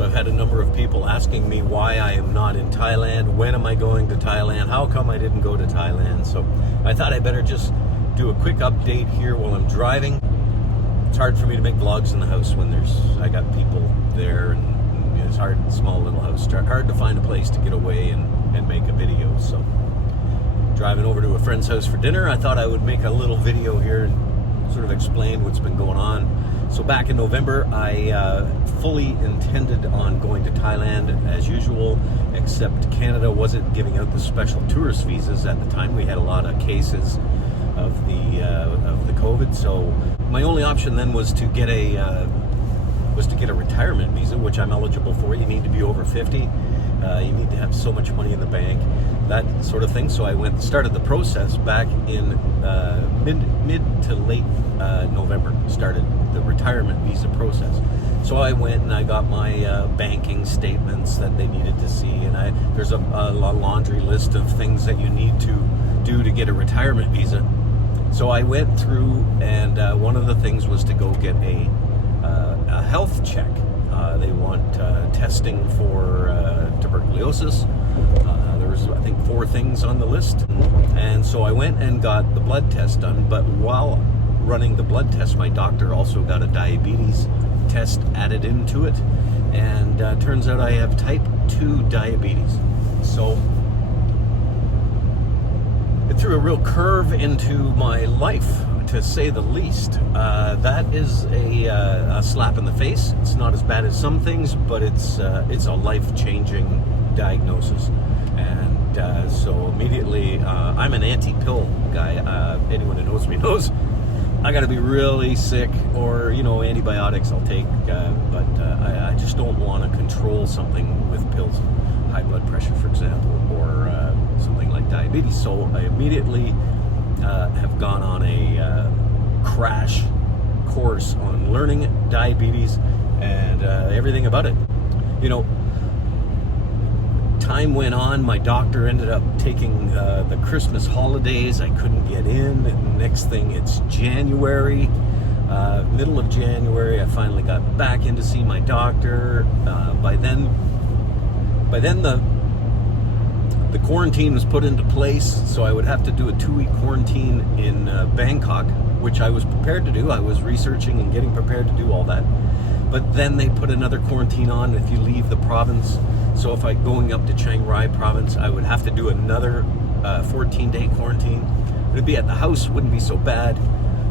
So I've had a number of people asking me why I am not in Thailand, when am I going to Thailand, how come I didn't go to Thailand. So I thought I better just do a quick update here while I'm driving. It's hard for me to make vlogs in the house when I got people there, and it's hard, small little house, hard to find a place to get away and make a video. So driving over to a friend's house for dinner, I thought I would make a little video here and sort of explain what's been going on. So back in November, I fully intended on going to Thailand as usual, except Canada wasn't giving out the special tourist visas at the time. We had a lot of cases of the COVID, so my only option then was to get a retirement visa, which I'm eligible for. You need to be over 50. You need to have so much money in the bank, that sort of thing. So I started the process back in mid to late November. Started the retirement visa process. So I went and I got my banking statements that they needed to see, and there's a laundry list of things that you need to do to get a retirement visa. So I went through, and one of the things was to go get a health check. They want testing for tuberculosis. There was, I think, 4 things on the list. And so I went and got the blood test done. But while running the blood test, my doctor also got a diabetes test added into it. And turns out I have type 2 diabetes. So it threw a real curve into my life, to say the least. That is a slap in the face. It's not as bad as some things, but it's a life-changing diagnosis. And so immediately, I'm an anti-pill guy. Anyone who knows me knows I got to be really sick, or antibiotics I'll take. But I just don't want to control something with pills, high blood pressure, for example, or something like diabetes. So I immediately have gone on a crash course on learning diabetes and everything about it. Time went on. My doctor ended up taking the Christmas holidays. I couldn't get in. And next thing, it's January, middle of January. I finally got back in to see my doctor. By then the quarantine was put into place, so I would have to do a 2-week quarantine in Bangkok, which I was prepared to do. I was researching and getting prepared to do all that. But then they put another quarantine on if you leave the province. So if I'm going up to Chiang Rai province, I would have to do another 14-day quarantine. It'd be at the house, wouldn't be so bad.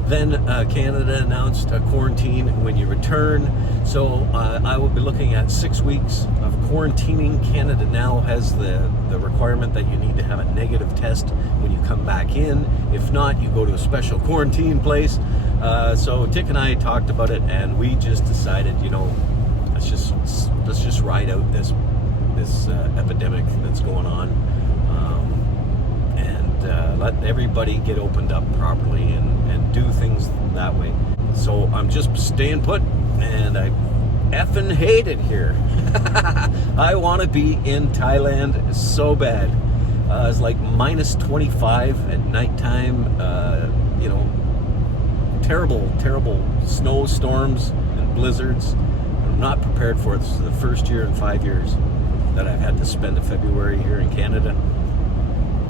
Then Canada announced a quarantine when you return. So I will be looking at 6 weeks of quarantining. Canada now has the requirement that you need to have a negative test when you come back in. If not, you go to a special quarantine place. So Dick and I talked about it, and we just decided, let's just ride out this epidemic that's going on, and let everybody get opened up properly and do things that way. So I'm just staying put, and I effing hate it here. I want to be in Thailand so bad. It's like minus 25 at nighttime. Terrible snowstorms and blizzards. I'm not prepared for it. This is the first year in 5 years that I've had to spend a February here in Canada.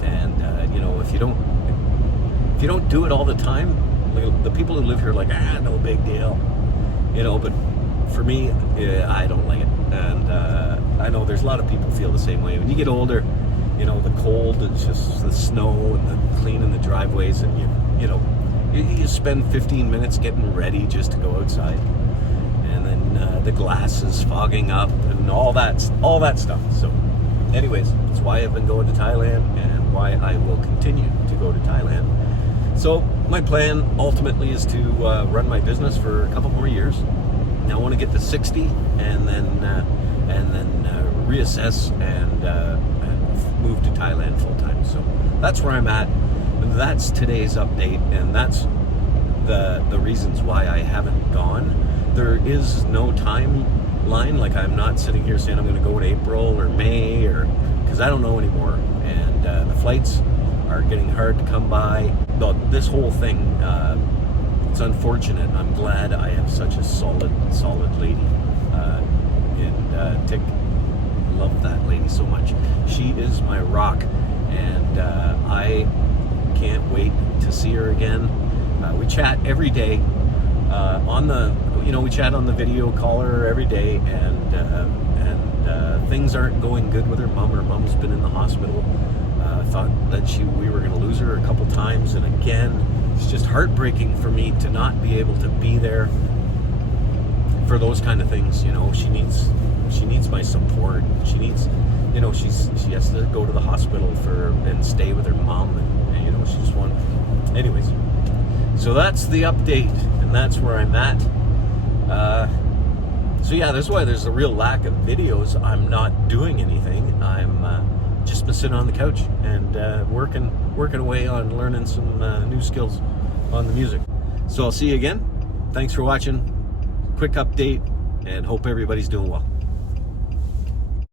And if you don't do it all the time, the people who live here are like, no big deal, but for me, I don't like it. And I know there's a lot of people feel the same way. When you get older, the cold, it's just the snow and the cleaning the driveways, and you spend 15 minutes getting ready just to go outside, and then the glass is fogging up and all that stuff. So anyways, that's why I've been going to Thailand, and why I will continue to go to Thailand. So my plan ultimately is to run my business for a couple more years. Now I want to get to 60, and then reassess and move to Thailand full time. So that's where I'm at. That's today's update, and that's the reasons why I haven't gone. There is no timeline. Like, I'm not sitting here saying I'm going to go in April or May, because I don't know anymore. And the flights are getting hard to come by. But this whole thing, it's unfortunate. I'm glad I have such a solid lady in She is my rock, and I can't wait to see her again. We chat every day we chat on the video caller every day, and things aren't going good with her mom. Her mom's been in the hospital. Thought that we were going to lose her a couple times, and again, it's just heartbreaking for me to not be able to be there for those kind of things. She needs my support. She needs, she has to go to the hospital and stay with her mom, and she just wants. Anyways, so that's the update, and that's where I'm at. So yeah, that's why there's a real lack of videos. I'm not doing anything. I'm just been sitting on the couch and working away on learning some new skills on the music. So I'll see you again. Thanks for watching. Quick update, and hope everybody's doing well.